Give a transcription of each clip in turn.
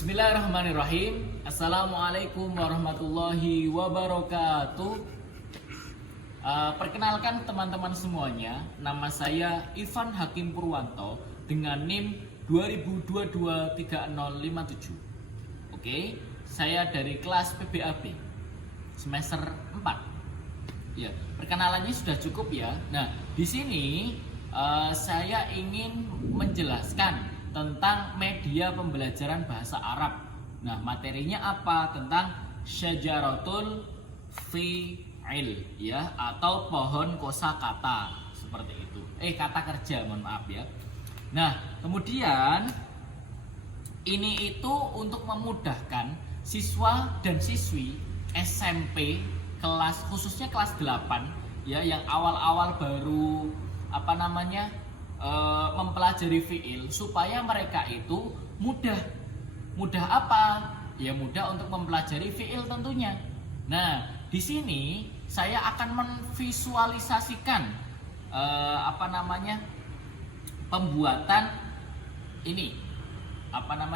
Bismillahirrahmanirrahim. Assalamualaikum warahmatullahi wabarakatuh. Perkenalkan teman-teman semuanya, nama saya Ivan Hakim Purwanto dengan NIM 20223057. Oke, saya dari kelas PBAB semester 4. Ya, perkenalannya sudah cukup ya. Nah, di sini saya ingin menjelaskan tentang media pembelajaran bahasa Arab. Nah, materinya apa? Tentang syajaratul fi'il ya, atau pohon kosakata seperti itu. Kata kerja, mohon maaf ya. Nah, kemudian ini itu untuk memudahkan siswa dan siswi SMP kelas, khususnya kelas 8 ya, yang awal-awal baru mempelajari fiil, supaya mereka itu mudah apa? Ya, mudah untuk mempelajari fiil tentunya. Nah, di sini saya akan memvisualisasikan pembuatan ini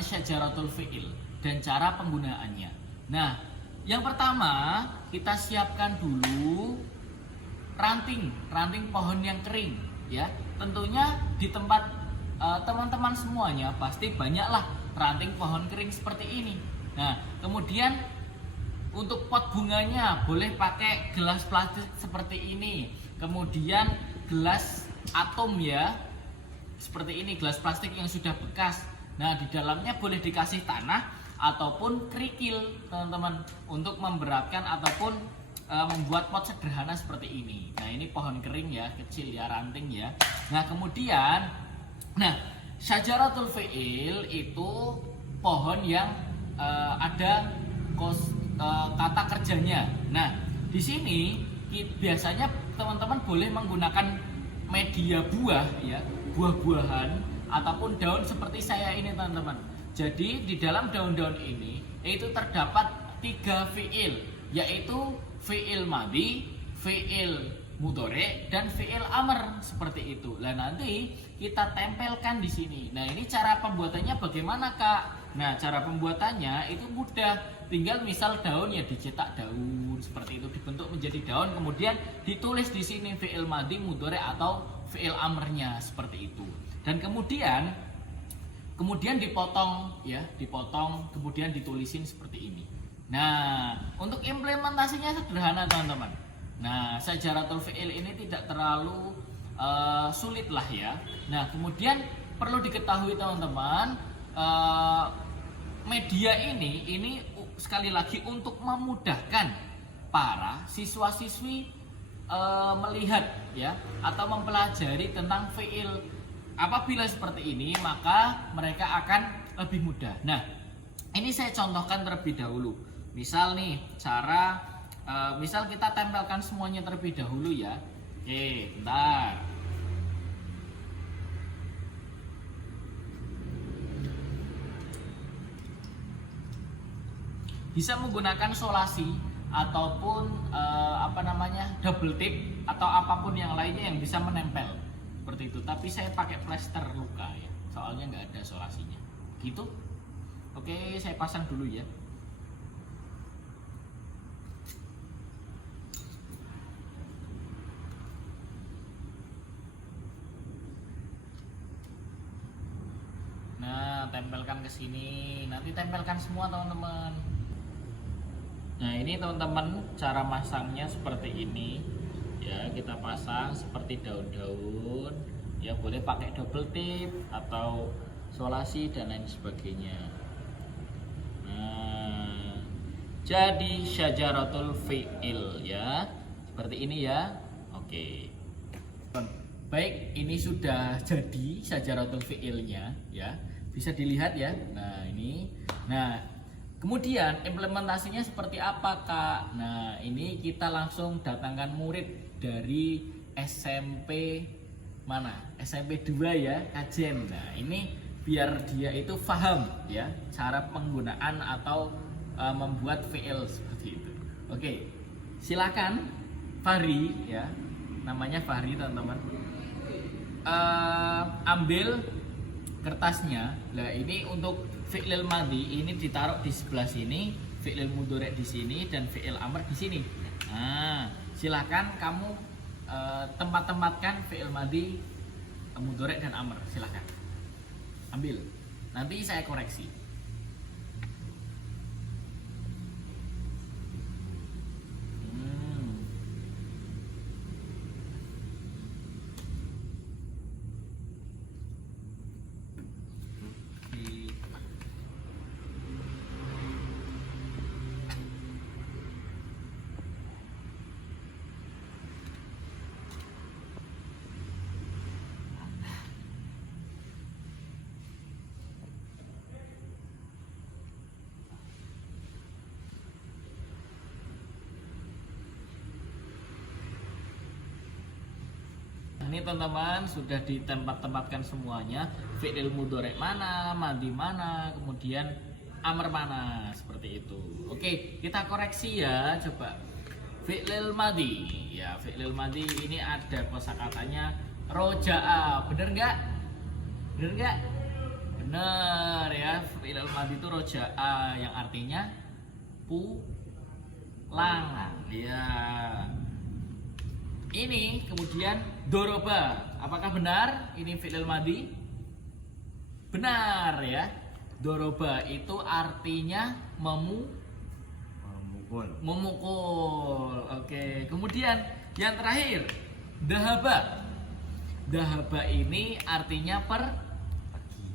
syajaratul fiil dan cara penggunaannya. Nah, yang pertama kita siapkan dulu ranting pohon yang kering ya. Tentunya di tempat teman-teman semuanya pasti banyaklah ranting pohon kering seperti ini. Nah, kemudian untuk pot bunganya boleh pakai gelas plastik seperti ini. Kemudian gelas atom ya, seperti ini, gelas plastik yang sudah bekas. Nah, di dalamnya boleh dikasih tanah ataupun kerikil, teman-teman, untuk memberatkan ataupun membuat pot sederhana seperti ini. Nah, ini pohon kering ya, kecil ya, ranting ya. Nah, kemudian syajaratul fi'il itu pohon yang ada kata kerjanya. Nah, di sini biasanya teman-teman boleh menggunakan media buah ya, buah-buahan ataupun daun seperti saya ini, teman-teman. Jadi di dalam daun-daun ini itu terdapat 3 fi'il, yaitu fi'il madhi, fi'il mudhari, dan fi'il amr seperti itu. Nah, nanti kita tempelkan di sini. Nah, ini cara pembuatannya bagaimana, Kak? Nah, cara pembuatannya itu mudah. Tinggal misal daun ya, dicetak daun seperti itu, dibentuk menjadi daun, kemudian ditulis di sini fi'il madhi, mudhari atau fi'il amrnya seperti itu. Dan kemudian dipotong ya, kemudian ditulisin seperti ini. Nah, untuk implementasinya sederhana, teman-teman. Nah, syajaratul fi'il ini tidak terlalu sulit lah ya. Nah, kemudian perlu diketahui, teman-teman, media ini sekali lagi untuk memudahkan para siswa-siswi melihat ya, atau mempelajari tentang fi'il. Apabila seperti ini, maka mereka akan lebih mudah. Nah, ini saya contohkan terlebih dahulu. Misal nih, misal kita tempelkan semuanya terlebih dahulu ya. Oke, bentar. Bisa menggunakan solasi ataupun double tip atau apapun yang lainnya yang bisa menempel seperti itu. Tapi saya pakai plester luka ya, soalnya nggak ada solasinya. Gitu. Oke, saya pasang dulu ya. Nah, tempelkan ke sini. Nanti tempelkan semua, teman-teman. Nah, ini teman-teman, cara masangnya seperti ini. Ya, kita pasang seperti daun-daun. Ya, boleh pakai double tip atau solasi dan lain sebagainya. Nah, jadi syajaratul fi'il ya. Seperti ini ya. Oke. Baik, ini sudah jadi syajaratul fi'ilnya ya. Bisa dilihat ya. Nah, ini. Nah, kemudian implementasinya seperti apa, Kak? Nah, ini kita langsung datangkan murid dari SMP mana? SMP 2 ya, Kajen. Nah, ini biar dia itu paham ya cara penggunaan atau membuat fi'il seperti itu. Oke. Silakan Fahri ya. Namanya Fahri, teman-teman. Ambil kertasnya. Nah, ini untuk fi'il madhi ini ditaruh di sebelah sini, fi'il mudhari di sini, dan fi'il amr di sini. Nah, silahkan kamu tempat-tempatkan fi'il madhi, mudhari dan amr. Silahkan ambil. Nanti saya koreksi. Ini teman-teman sudah ditempatkan semuanya, fi'il mudhari mana, madhi mana, kemudian amr mana, seperti itu. Oke, kita koreksi ya, coba. Fi'il madhi, ya fi'il madhi ini ada kosakatanya roja'a, bener nggak? Bener nggak? Bener ya, fi'il madhi itu roja'a yang artinya pulang, ya. Ini kemudian doroba, apakah benar ini fi'il madhi? Benar ya. Doroba itu artinya memukul. Oke. Kemudian yang terakhir dahaba. Dahaba ini artinya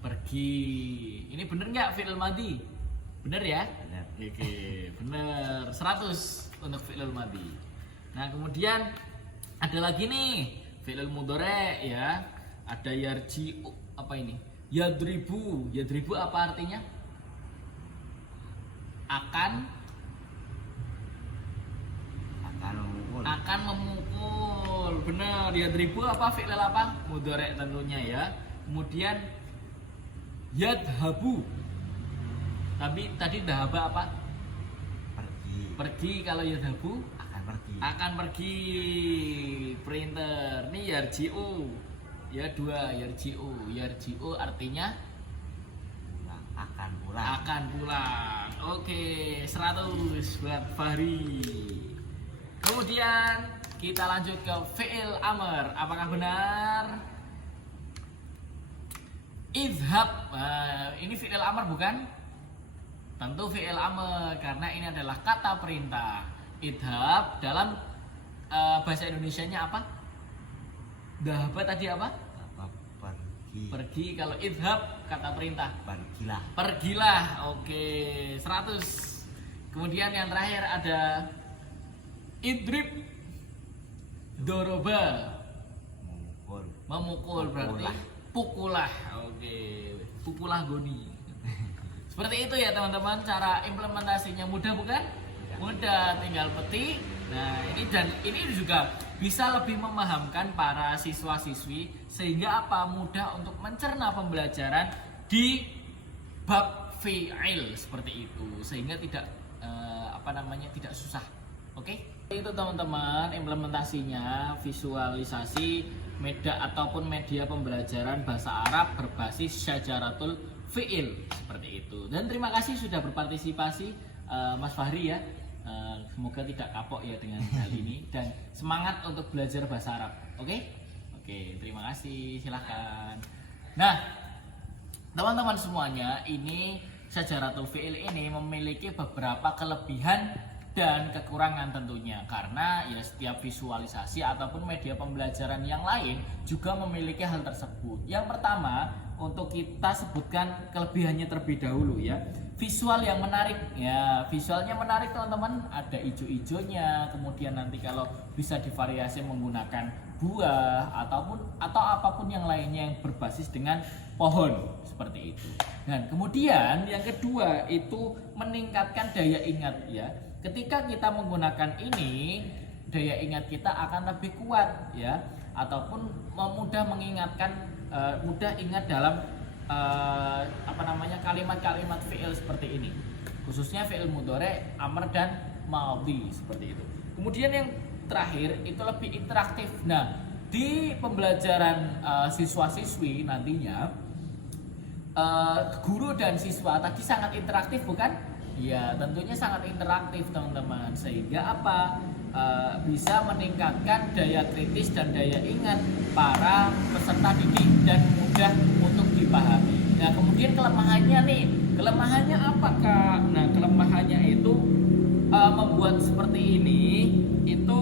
pergi. Ini benar nggak fi'il madhi? Benar ya? Benar. Oke, benar. 100 untuk fi'il madhi. Nah, kemudian ada lagi nih fi'il mudhari ya. Ada yarji'u, apa ini? Yadribu. Yadribu apa artinya? Akan memukul. Benar. Yadribu apa? Fi'il apa? Mudhari tentunya ya. Kemudian yadhabu. Tapi tadi dahaba apa? Pergi. Kalau yadhabu akan pergi. Printer nih yarji'u ya, 2 yarji'u artinya akan pulang. Oke, 100 buat Fahri. Kemudian kita lanjut ke fi'il amr. Apakah benar? Idhab. Ini fi'il amr bukan? Tentu fi'il amr karena ini adalah kata perintah. Idhab dalam bahasa Indonesianya apa? Dahaba tadi apa? Pergi. Kalau idhab kata perintah pergilah. Oke, 100. Kemudian yang terakhir ada idrib. Doroba memukul berarti pukulah. Oke, pukulah goni. Seperti itu ya teman-teman, cara implementasinya mudah bukan? Mudah, tinggal petik. Nah, ini juga bisa lebih memahamkan para siswa-siswi sehingga apa? Mudah untuk mencerna pembelajaran di bab fi'il seperti itu, sehingga tidak tidak susah. Oke? Itu teman-teman implementasinya, visualisasi media ataupun media pembelajaran bahasa Arab berbasis syajaratul fi'il seperti itu. Dan terima kasih sudah berpartisipasi Mas Fahri ya. Semoga tidak kapok ya dengan hal ini dan semangat untuk belajar bahasa Arab. Oke, terima kasih, silahkan. Nah, teman-teman semuanya, ini syajaratul fi'il ini memiliki beberapa kelebihan dan kekurangan tentunya, karena ya setiap visualisasi ataupun media pembelajaran yang lain juga memiliki hal tersebut. Yang pertama, untuk kita sebutkan kelebihannya terlebih dahulu ya. Visual yang menarik ya, visualnya menarik teman-teman, ada ijo-ijonya, kemudian nanti kalau bisa divariasi menggunakan buah atau apapun yang lainnya yang berbasis dengan pohon seperti itu. Dan kemudian yang kedua itu meningkatkan daya ingat ya. Ketika kita menggunakan ini, daya ingat kita akan lebih kuat ya, ataupun mudah mengingatkan, mudah ingat dalam kalimat-kalimat fi'il seperti ini, khususnya fi'il mudhari, amr dan madhi seperti itu. Kemudian yang terakhir itu lebih interaktif. Nah, di pembelajaran siswa-siswi nantinya guru dan siswa tadi sangat interaktif bukan? Ya tentunya sangat interaktif teman-teman, sehingga apa? Bisa meningkatkan daya kritis dan daya ingat para peserta didik dan mudah untuk dipahami. Nah kemudian kelemahannya nih, kelemahannya apa Kak? Nah kelemahannya itu membuat seperti ini itu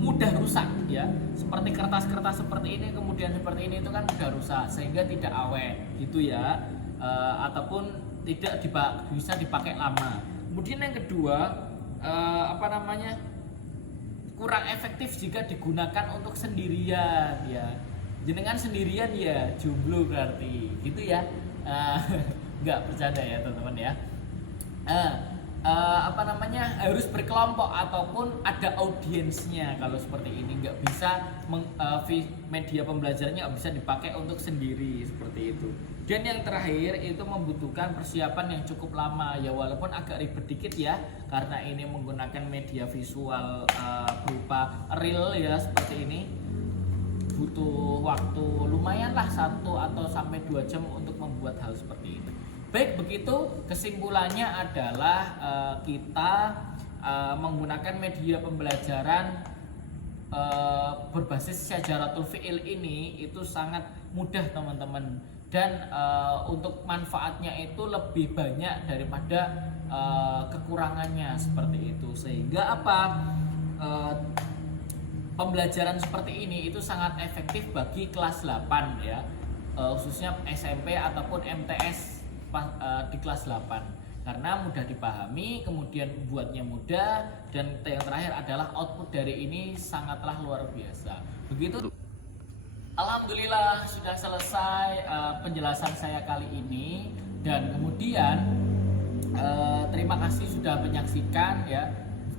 mudah rusak ya, seperti kertas-kertas seperti ini kemudian seperti ini itu kan mudah rusak sehingga tidak awet gitu ya. Ataupun tidak bisa dipakai lama. Kemudian yang kedua kurang efektif jika digunakan untuk sendirian ya. Jenengan sendirian ya jomblo berarti gitu ya. Nggak bercanda ya teman-teman ya. Harus berkelompok ataupun ada audiensnya. Kalau seperti ini nggak bisa media pembelajarannya nggak bisa dipakai untuk sendiri seperti itu. Dan yang terakhir itu membutuhkan persiapan yang cukup lama ya, walaupun agak ribet dikit ya karena ini menggunakan media visual berupa reel ya seperti ini, butuh waktu lumayan lah 1 atau sampai 2 jam untuk membuat hal seperti itu. Baik, begitu kesimpulannya adalah kita menggunakan media pembelajaran berbasis Syajaratul Fi'il ini itu sangat mudah teman-teman, dan untuk manfaatnya itu lebih banyak daripada kekurangannya seperti itu, sehingga pembelajaran seperti ini itu sangat efektif bagi kelas 8 ya, khususnya SMP ataupun MTS di kelas 8 karena mudah dipahami, kemudian buatnya mudah, dan yang terakhir adalah output dari ini sangatlah luar biasa. Begitu. Alhamdulillah sudah selesai penjelasan saya kali ini, dan kemudian terima kasih sudah menyaksikan ya.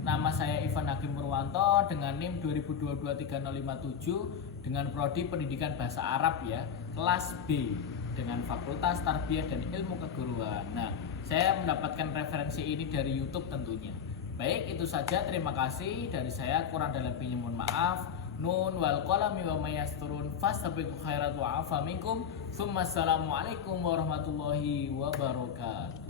Nama saya Ivan Hakim Purwanto dengan NIM 20223057 dengan prodi Pendidikan Bahasa Arab ya, kelas B dengan Fakultas Tarbiyah dan Ilmu Keguruan. Nah, saya mendapatkan referensi ini dari YouTube tentunya. Baik, itu saja. Terima kasih dari saya. Kurang dan lebihnya mohon maaf. Nun wal qalami wa may yasturun fastabiqul khairat wa afa minkum. Assalamualaikum warahmatullahi wabarakatuh.